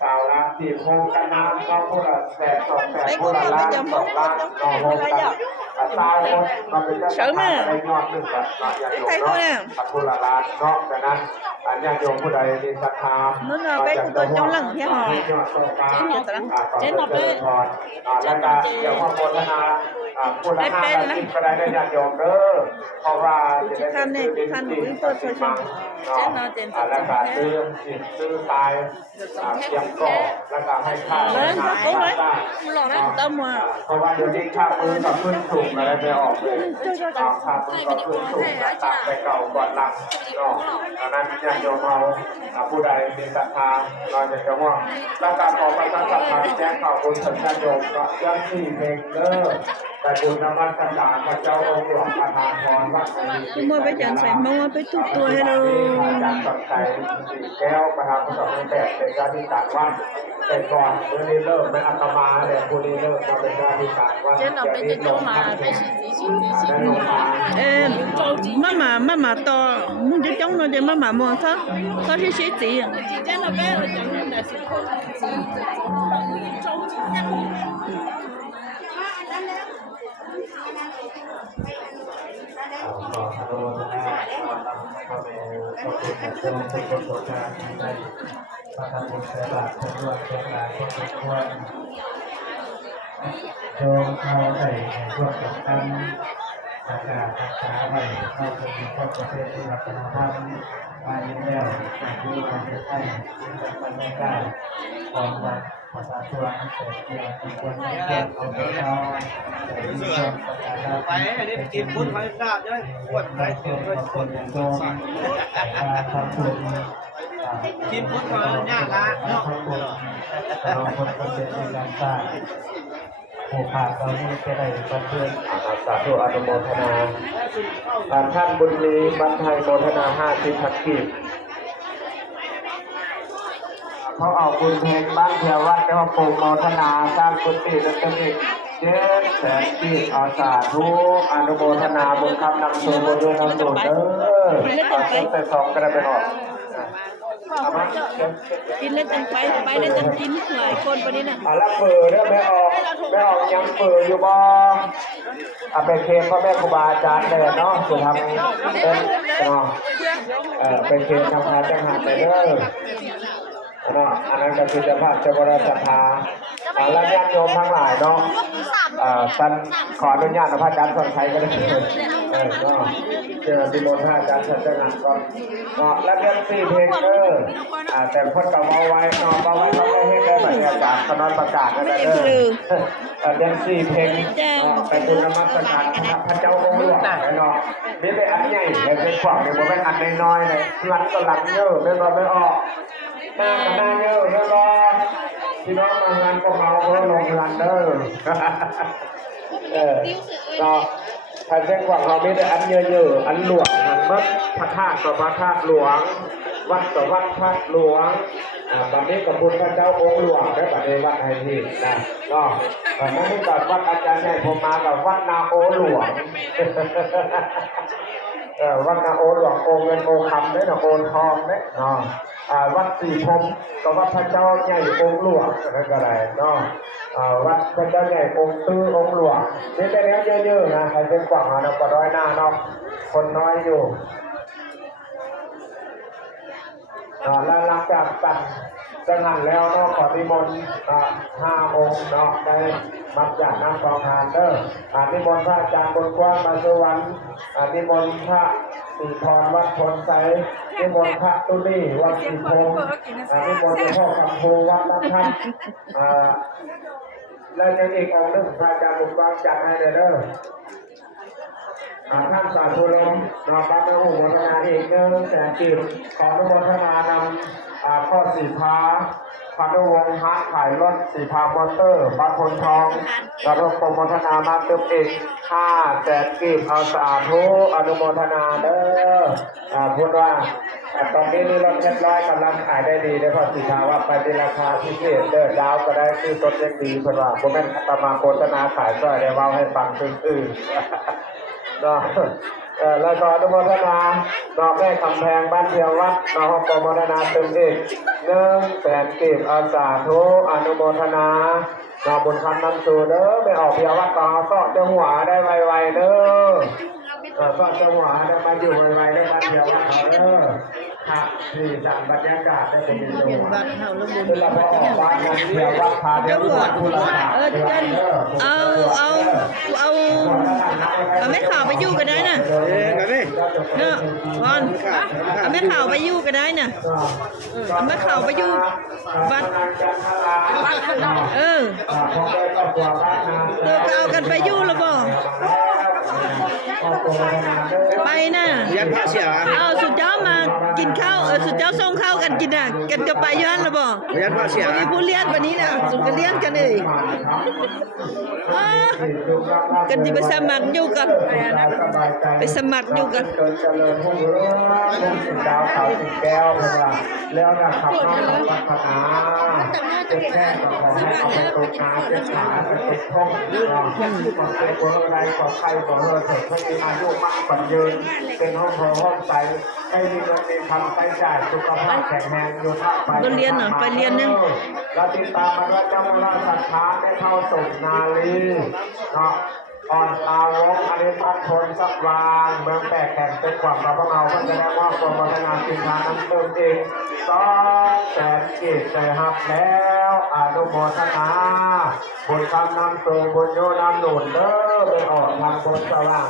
สาวล้านสี่โครงกันน้ำก็ผู้ละแสนสองแสนผู้ละล้านสองล้านนอโฮมกันสาวคนมาเป็นเจ้าภาพในยอดหนึ่งกันญาติโยมเนาะผู้ละล้านเนาะดังนั้นญาติโยมผู้ใดมีศรัทธาอยากจะร่วมยอดโครงการต่อเจริญพรและการเกี่ยวกับโฆษณาผู้ละ5นาทีก็ได้ญาติโยมเด้อเพราะว่าจะได้ซื้อดินที่สิมังและการซื้อทรายเตรียมก่อและการให้ค่าแรงงานเพราะว่าเดี๋ยวนี้ค่าปืนกับขึ้นสูงอะไรไปออกเลยค่าปืนกับขึ้นสูงต่างไปเก่าก่อนหลังดังนั้นญาติโยมเอาผู้ใดมีศรัทธาเราจะว่าและการขอประชาสัมพันธ์แจ้งข่าวบุญสัญญาโยมก็ยังที่เพลงเด้อแต่บุญนมัสการพระเจ้าองค์หลวงประธานพรวัดนี้ mua bây giờ phải mua bây tụt tuổi rồi จากสังไทยแก้วประธานผู้สมัครแบบเป็นการที่ต่างว่าเป็นก่อนเมื่อนี้เริ่มเป็นอัตมาเนี่ยผู้นี้เริ่มมาเป็นการที่ต่างว่าจะมีลงมาได้ลงมา妈妈到，我就讲了的妈妈摸他是谁子？โยมเขาได้ร่วมกับกันประกาศรักษาไว้เข้าสู่ข้อประเทศที่รักษาธรรมมาเยี่ยมแล้วที่ประเทศไทยเป็นบรรยากาศของวัดประชาชนเสด็จเกี่ยวกับคนในเขตของเราไปให้ได้กินพุทธไฟฟ้าด้วยปวดไรเกิดด้วยคนโดนทำบุญกินพุทธมาหน้าละเนาะเราคนเป็นการสร้างผู้ผ่านเราที่จะได้เพื่อนสาธุอนุโมทนาท่านบุญมีบรรทัยโมทนา50 พันกีบเขาเอาบุญเพลงบ้านเทวัดแล้วปูโมทนาสร้างกุฏิแล้วจะมี700,000 กีบเอาสาธุอนุโมทนาบุญคำนำสู่บุญด้วยนำสู่เด้อเอาแต่สองก็ได้ไปออกกินแล้วจังไปแล้วจังกินหลายคนปนี้น่ะแล้วเปิดได้ไม่ออกยังเปิดอยู่บ่ไปเคมพ่อแม่ครูบาอาจารย์เลยเนาะสุทำเป็นเคมทำพาจังหันไปเด้ออันนั้นก็คือจะภาพเจ้าบริษัทธาและญาติโยมทั้งหลายเนาะท่านขออนุญาตพระอาจารย์สอนชัยก็ได้ก็เจอดิมนต์พระอาจารย์สัจจันทร์ก่อนและเรื่อง4 เพลงแต่คนเก่าเอาไว้เอาไว้เขาไม่ให้ได้แบบอาจารย์คณะประกาศกันได้เรื่อง4 เพลงไปคุณนมัสการพระเจ้าองค์หลวงเนาะนี่เป็นอันใหญ่เป็นขวางเนี่ยผมเป็นอันน้อยๆเลยหลังก็หลังเยอะไม่ออกหน้าก็หน้าเยอะแล้วก็พี่น้องมางานก็เมาเพื่อลงงานเด้อก็ถ้าเส้นกว่างเราไม่ได้อันเยอะๆอันหลวงอันมัดพระธาตุกับพระธาตุหลวงวัดกับวัดพระหลวงบัดนี้กับบุญพระเจ้าองค์หลวงได้บัดในวัดไทยนี่นะก็บัดนี้กับวัดอาจารย์ใหญ่ผมมากับวัดนาโอหลวงวัดนาโอหลวงโอเงินโอคำได้นะโอนทองได้วัดสี่พรมกับวัดพระเจ้าใหญ่องค์หลวงนั่นก็ได้เนาะวัดพระเจ้าใหญ่องค์ตื้อองค์หลวงนี่แต่เนี้ยเยอะๆนะใครเป็นกว่างนะปร้อยหน้าเนาะคนน้อยอยู่แล้วหลังจากตัดจะหันแล้วเนาะขอนิมนต์5 องค์เนาะได้มาจากน้ำกองทานเด้อนิมนต์พระอาจารย์บนกว้างมาสวรรค์นิมนต์พระสีพรวัดพลไสนิมนต์พระตุลีวัดสีพงนิมนต์พ่อคำโพวัดน้ำท่าแล้วยังอีกองค์หนึ่งพระอาจารย์บนกว้างจัดให้เด้อท่านสาธุลมนำบัตรอุโมทนาอีก100,000 กีบขออนุโมทนานำข้อสีฟ้าพานุวงศ์ฮะขายรถสีพามอเตอร์บัตรพลทองแล้วก็โปรโมทนามาเติมอีก500,000 กีบเอาสาธุอนุโมทนาเด้อพูดว่าตอนนี้รถเรียบร้อยกำลังขายได้ดีได้พอสีฟ้าว่าไปในราคาพิเศษเด้อดาวก็ได้ซื้อรถเล็กดีเพื่อนว่าผมเป็นตมาโฆษณาขายก็ได้ว่าให้ฟังซื่อก็ แล้วก็อนุโมทนาดอกแม่คำแพงบ้านเพียววัดน้องปอมรณาเต็มอีก100,000 กีบอาสาธุอนุโมทนาน้องบุญคำนำสู่เด้อไม่ออกเพียววัดก็เอาก็จะหัวได้ไวๆเด้อก็จะหัวได้มาอยู่ไวๆได้บ้านเพียววัดเขาเด้อครับที่สั่งบรรยากาศได้เป็นจังห เปลี่ยน วะ บัตรเฮาแล้วบุญ คือเราบอกว่าการเพียววัดพาเดียวกันผู้ละ จันเอาแม่ข่าวไปอยู่กันได้น่ะ กันนี่ เนาะบอลเอาแม่ข่าวไปอยู่กันได้น่ะเอาแม่ข่าวไปอยู่บัตรก็เอากันไปอยู่แล้วบ่ไปน่ะ ยันพระเสีย เอาสุดเจ้ามากินข้าวสุดเจ้าส่งข้าวกันกินน่ะกันก็ไปย้อนแล้วบ่ ยันพระเสีย มีผู้เลี้ยงวันนี้น่ะสุดก็เลี้ยงกันเลยกันที่ไปสมัครอยู่กันไปสมัครอยู่กัน เจริญรุ่งเรืองสิดาวเขาสิแก้วเป็นว่าแล้วนะครับน้องวัฒนาเป็นแค่ก็ขอให้เอาไปตกงานเป็นขาเป็นท่องก็เป็นคนอะไรก็ใครก็เลิศเถิดให้มีอายุมากกว่ายืนเป็นห้องพอห้องใสให้มีเงินมีคำใช้จ่ายสุขภาพแข็งแรงอยู่ภาคไป ก็เรียนเหรอไปเรียนยัง เราติดตามมาว่าเจ้าพระราชสัทธาได้เข้าส่งนาลีเนาะอ่อนตาวงอริยพัฒน์พลสักวางเมืองแปกแข่งเป็นความเราพวกเราก็จะได้มอบความพัฒนาสินค้าน้ำเติมเอง200,000 กีบใจหับแล้วอนุโมทนาบุญคำนำสู่บุญโยนำหนุนเด้อไปออกทางบนสว่าง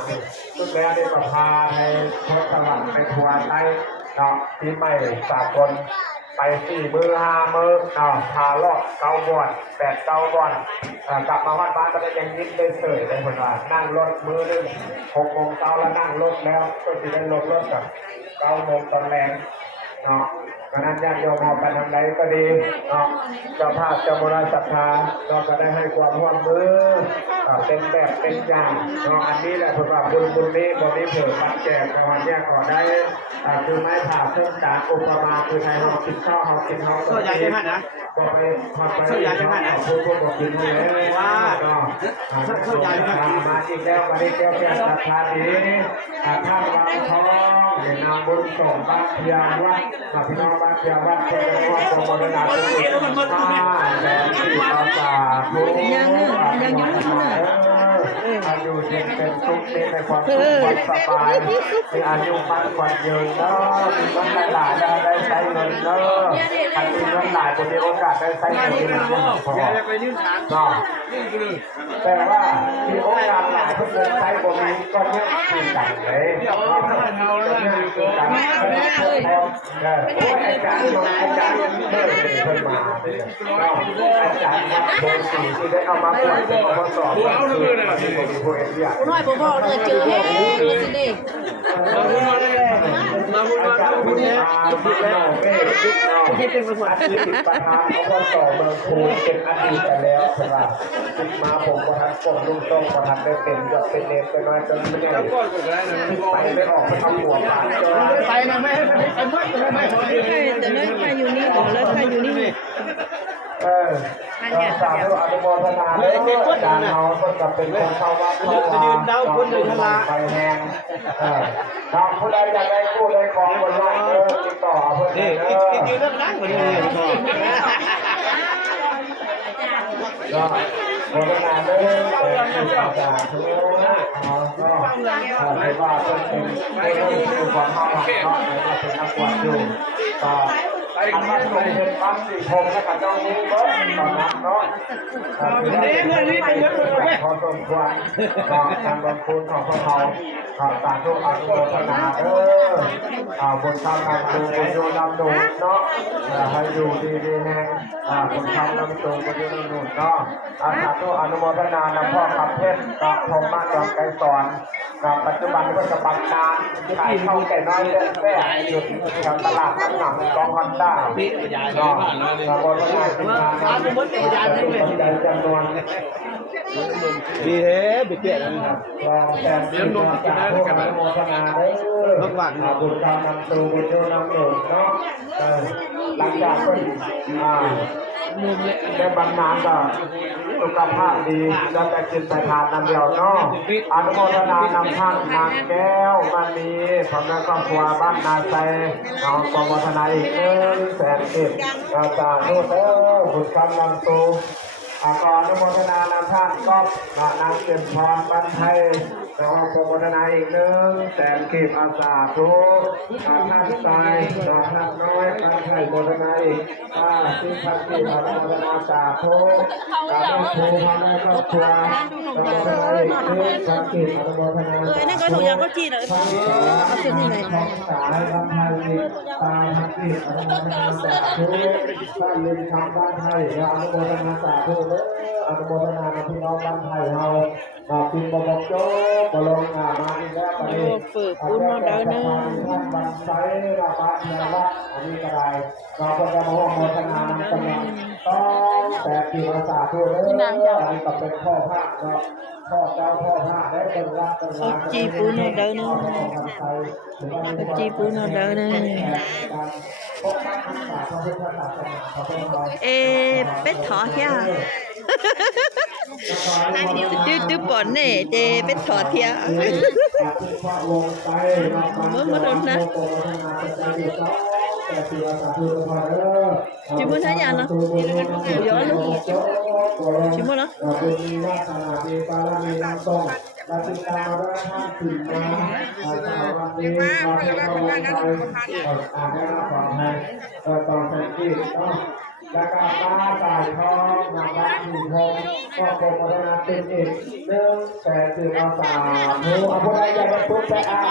ทุกแม่ได้ประพาในพุทธสว่างไปทัวร์ใต้เนาะที่ไม่สากลไป4 มื้อ 5 มื้อเนาะพารอบ9 บ่อน8 9 บ่อนกลับมาวัดบ้านก็ได้ยังยิ้มได้เฉยเลยคนว่านั่งรถมื้อนึง6 โมงเช้าแล้วนั่งรถแล้วก็จะได้ลดรถกับ9 โมงตอนแรงเนาะเพราะนั้นญาติโยมเอาไปทำไรก็ดีเนาะเจ้าภาพเจ้าโบราณศรัทธาเราก็ได้ให้ความร่วมมือเป็นแบบเป็นอย่างเนาะอันนี้แหละผมว่าบุญนี้บนนี้เผื่อปัจแจกในวันแยกก่อได้คือไม้ผ่าเครื่องสารอุปมาคือไทยเรากินข้าวเรากินข้าว ก็ใหญ่ได้มั้ยนะ ก็ไปทำไปพูดบอกกินเลยว่าก็ใหญ่มาอีกแล้วมาได้แก้วแก้ศรัทธาดีท่านวางทองนำบุญส่งบ้านเพียงวัดพี่น้องบ้านเพียงวัดเพื่อความสมบูรณ์นาทีแต่ที่เราจะรู้ยังอยู่นู่นน่ะอายุเด็กเป็นสุขเป็นในความสุขความสบายมีอายุมันกว่ายืนเนาะมีเงินหลายได้ใช้เงินเนาะอันมีเงินหลายจะมีโอกาสได้ใช้เงินพอไปยื่นฐานเนาะแต่ว่ามีโอกาสหลายทุกคนใช้บ่มีก็เยอะคือกันเลยคือกันอาจารย์เพิ่มขึ้นมาอาจารย์โดนสีที่ได้เอามาตรวจมาสอบคุณน้อยผมบอกเลยเจอเฮ้ยสิเด็ก มาบุญมาบุญเนี่ยที่เป็นประธานอบตเมืองคูนเป็นอดีตไปแล้วใช่ป่ะติดมาผมประธานกรมลุงต้องประธานได้เป็นยอดเป็นเนมไปน้อยจนไม่ได้ไปไม่ออกไปทำหัวขาดไปนะไม่ให้ไปมัดไม่ แต่เลิกใครอยู่นี่เลิกใครอยู่นี่ สาธุอนุโมทนาเลยอาจารย์เขาก็จะเป็นคนเข้าวัดเข้าวาไปแหงเราผู้ใดอยากได้ผู้ใดของบนโลกติดต่อเพื่อนนี่กินเรื่องนั้นคนนี้ก็โมทนาเลยเป็นอาจารย์ทุกก็ไม่ว่าจะเป็นความเข้าวัดเนาะหรือว่าเป็นนักบวชอยู่ก็อันนั้นลงเป็นปั๊มสีพงและกับเจ้านี้เบิ้ลตอนนั้นเนาะพอสมควรทางบางคุณของพวกเขาสาธุอนุโมทนาบนทางนำดูบนโยนำดูเนาะให้อยู่ดีๆแน่บนทางนำดูบนโยนำดูเนาะสาธุอนุโมทนานำพ่อคำเพชรกับพรหมะกับไกรสอนปัจจุบันก็จะบังนานขายเข้าแก่น้อยเล่นแฝงหยุดกับตลาดทั้งหนังกองฮันด้าเนาะบนทางเป็นงานจำนวนดีเฮ้ไปเกี่ยนะครับแต่เรื่องนมกินได้ด้วยกันโมทนาได้ทุกวันบุญกรรมนำสู่บุญโยนำหนุนเนาะหลังจากเป็น ได้บำนาญก็สุขภาพดีจะแต่กินแต่ทานน้ำเดียวเนาะอนุโมทนานำท่านนางแก้วมันมีพร้อมด้วยครอบครัวบ้านนาไซน้องโมทนาอีก100,000อาจารย์โนเตอร์บุตรกำลังตูขออนุโมทนานำท่านก็นางเก็บพรบ้านไทยน้องโมทนาอีก100,000อาสาทุกท่านใจท่านน้อยบ้านไทยโมทนาอีก10,000อนุโมทนาสาธุการครูทำให้ครอบครัวโมทนาอีก10,000อนุโมทนานี่ก็ถูกยังก็จีนเลยเอาเส้นนี้ไหน สายทำไทยตายทักษิณอนุโมทนาสาธุท่านเรียนทำบ้านไทยอนุโมทนาสาธุอนุโมทนาพี่น้องบ้านไทยเราพิมพ์บอกโจ้บลงมาอีกแล้วไปฝึกคุณมาเดินเนอะ ท่านบันไซเราบ้านเมืองละอันนี้ก็ได้เราก็จะมาโมทนากำลังต้องแต่ปีภาษาทั่วเลยอันนี้ก็เป็นพ่อพระเนาะพ่อเจ้าพ่อพระได้เป็นรักเป็นรัก จีปูนเดินเนอะจีปูนเดินเนอะเป็ดถอดย่าตื้อปอนเนี่ยเจเป็ดถอดเทียมื่อโดนนะจิมุนท่าอย่างนะย้อนลูกจิมุนนะแล้วก็ป้าสายทองนางรักหนึ่งพงก็โกงพัฒนาเป็นอีก100,000เอาสามเอาผู้ใดอยากไปปุ๊บไปอ่าน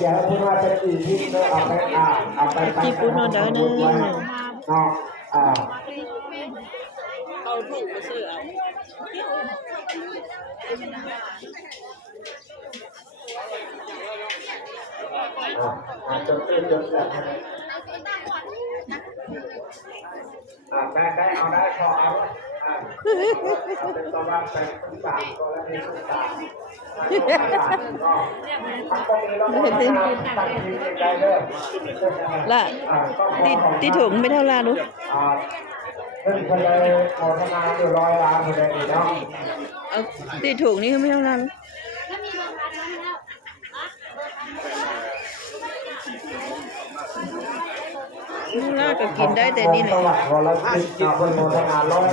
อย่าให้ผู้ว่าเป็นอีกที่เอาไปอ่านเอาไปจีบนอนเดินเนาะเอาถูกมาซื้อเอาจนตื่นจนแบบได้เอาได้พอเอาเป็นตัวว่าเป็นผู้สาวกรณีผู้สาวละตีถุงไม่เท่าไรลูกขึ้นทะเลโฆษณาอยู่100 ล้านเลยดีเนาะตีถุงนี่ไม่เท่าไรน่าจะกินได้แต่นี่แหละเราจิตเป็นโมทนา100 ล้าน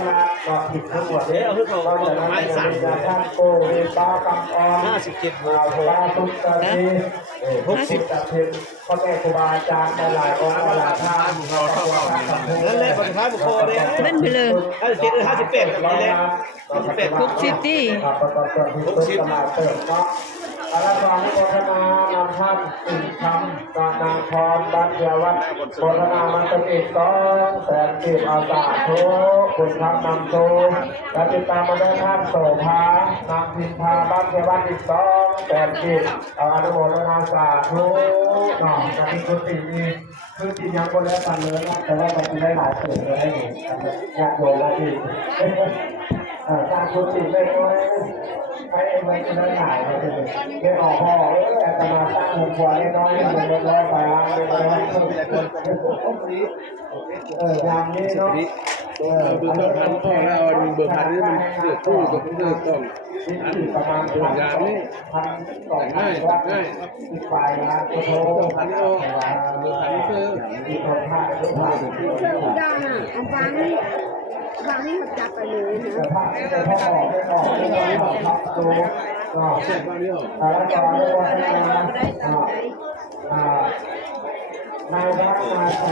ก็ผิดทั้งหมดเอาขึ้นเราจะไม่สั่งท่านโกวิปากำออน57 มาพระทุกตานี60 ตาเพนพ่อแม่ครูบาอาจารย์หลายองค์หลายท่านนั่นแหละคนท้ายบุคคลเลยเล่นไปเลย58กับนี้แหละ60ที่60มาเติมเนาะอาราธนาโมทนานำท่านสิ่งคำการนางพรบัณฑิวัฒน์โมทนามันตกิจ200,000อาสาธุคุณคำนำโตและติดตามมาได้ท่านโสภานางพิมพาบัณฑิวัฒน์อีก200,000อนุโมทนาสาธุเนาะการที่คุณติมีคือจริงยังคนแล้วกันเลยนะแต่ว่ามันได้หลายเสือเลยนี่อยากโดนละทีการคุณติได้น้อยไปมันจะได้หายเลยเรื่องออกพ่อแต่จะมาสร้างหัวขวานน้อยมันจะร้อยไปล้างไปแล้วอย่างนี้เนาะเบอร์พันพ่อแล้วเบอร์พันนี่มันเสือตู้กับเสือต้นประมาณงานนี่ง่ายติดปลายนะโทรพันนี่เบอร์พันนี่คือมีคนพาไปทุกท่านได้อ่ะเอาวางนี่มันจับไปเลยนะแต่ถ้าออกไม่ออกครับตัวก็เช็คบ้างนี่หรอแล้วก็เรียกว่านายรักนายใจ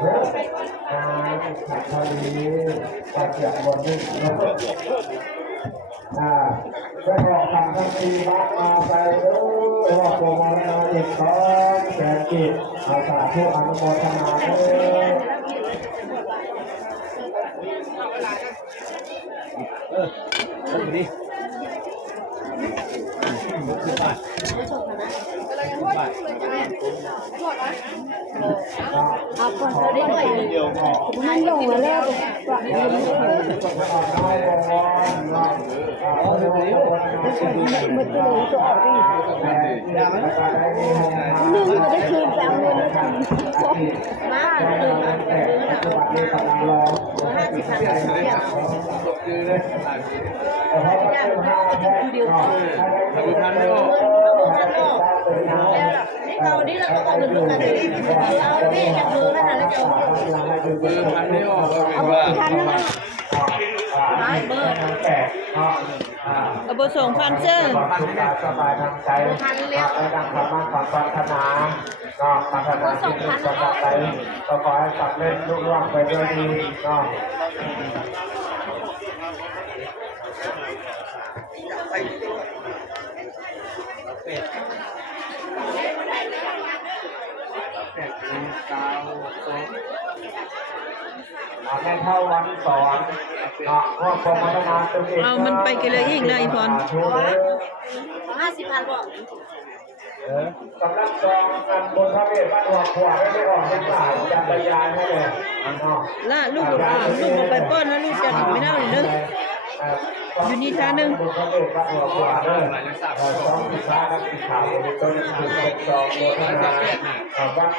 เยอะขัดทะเลขัดเสียงบนนี้จะบอกคำทันทีรักมาใจว่าโกมานาอีก200,000อาสาผู้อนุโมทนานี่ เอาคนเขาได้ด้วยมันลงมาแล้วก็มันจะลงตัวออกอีกนึงก็ได้คืนไปเอาเงินมาเรานี่เราก็เอาเงินลูกกันเลยเอาแม่จะดูแล้วนะแล้วจะเบอร์พันไม่ออกก็เป็นว่า เอาเบอร์ส่งพันเซอร์ สบายทางใจและดังธรรมะความปรารถนาก็พัฒนาชีวิตต่อไปก็ขอให้สำเร็จลุล่วงไปด้วยดีก็แม่เท่าวันสอนเนาะพวกกรมพัฒนาตัวเอง เอามันไปกันเลยอีกเลยอีพร 50,000บอก สำนักกองกันบนพระเวทบ้านหัวขวาไม่ออกยังหลายจะบรรยายให้เลยเนาะ ล่ะลูกบอกไปป้อนนะลูกจะไม่ได้เลยเด้ออยู่นี่ท่านึง บนพระเวทบ้านหัวขวาเลยสองสิบห้านักศึกษาบนต้นถึงจองโมทนาวัด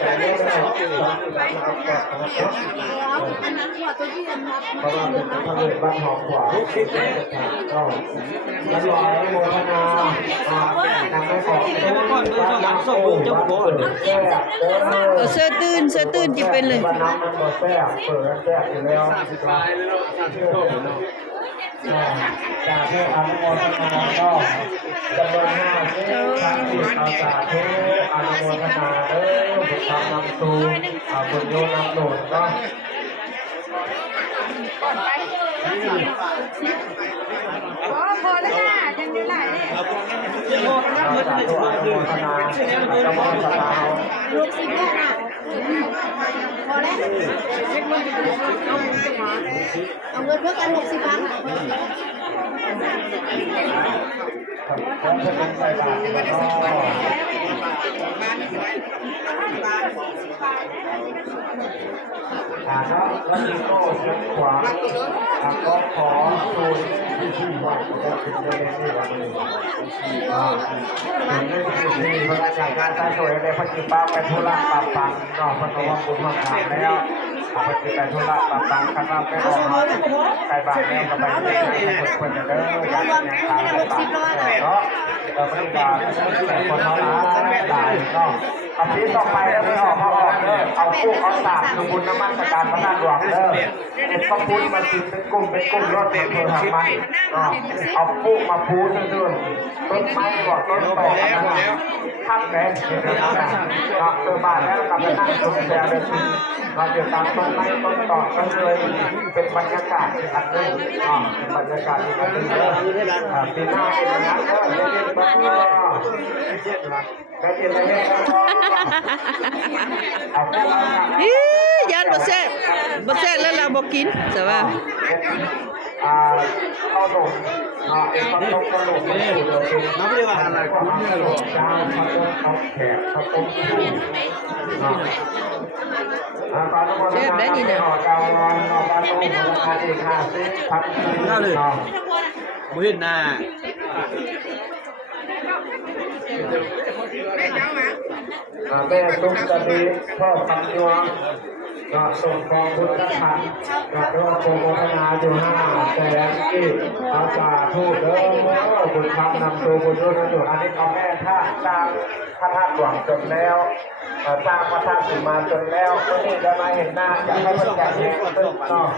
แต่เรื่องของสองสิบห้านักศึกษานะครับ อันนั้นหัวตัวที่มันรับ เพราะว่าเป็นพระเวทบ้านหัวขวาทุกทิศเลยก็แล้วรอให้โมทนานำให้ของเสื้อตื้นจะเป็นเลย บ้านน้ำมันก็แซ่บเปิดแซ่บอยู่แล้ว 30 ลายแล้วเนาะ30 โลเนาะ จากที่อนุโมทนาก็จำนวน5ที่ทางจิตอาสาทุอนุโมทนาบุญธรรมนำสู่บุญโยนำหนุนก็พอแล้วค่ะยังไม่ไหลเลย สาธุอนุโมทนาจะมอบสตาร์ ลูก10แล้วนะพอแล้วเอาเงินเพื่อกัน60,000แล้วจะเป็นใส่บาตรแล้วก็แล้วมีโต้ยึดขวาก็ขอสูนที่วัดจะถึงในที่วันนี้นี่พระราชการตาสวยในพระจิตป้าเป็นธุระปรับปังนอกพระนวคุณมาถามแล้วพระจิตเป็นธุระปรับปังคณะไม่ออกใครบางเนี่ยก็ไปเรื่อยๆคนจะเดินยันยังตามไปตามเนาะเราไม่ได้แต่คนเขาล้าได้เนาะเอาทีต่อไปแล้วไม่ออกมาออกเลยเอาคู่เอาสามลงบุญน้ำมันสการพระนาหลวงเด้อก็พูดมันเป็นกลุ่มรถเป็นเพื่อทำมันเอาปุ๊มาพูดเรื่อยๆต้นไม้ก่อนต้นต่อแล้วข้างแดงเห็นไหมครับเจอบ้านแล้วกับไปนั่งชมแดดเลยเราจะตามต้นไม้ต้นต่อกันเลยเป็นบรรยากาศอันนึงบรรยากาศอันนึงปีหน้าเป็นนักเล่นบ้านก็เย็นเลยยันบ่แซ่บแล้วเราบ่กินแต่ว่า เข้าหนุ่มข้าวต้มกระดูกนี่น้ำไม่ได้ว่าอะไรคุ้มเนี่ยหรอเจ้าข้าวต้มข้าวแขกข้าวต้มเชฟได้ดีเนี่ยการลอยการลงราคาอีก50,000พันน่าเลยมือหน้าแม่ตุ้มกะทิทอดปังยัวก็ส่งกองพุทธคันก็ร่วมโปรโมทนาอยู่5 แสนกีบอาสาทูเดิมบุญธรรมนำสู่บุญรุ่นอยู่อันนี้เอาแม่ท่าสร้างพระธาตุหลวงจนแล้วสร้างพระธาตุสีมาจนแล้วก็นี่จะมาเห็นหน้าอยากให้พระแก่เห็นต้นนอก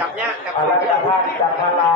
แล้วจะท่านจักรลา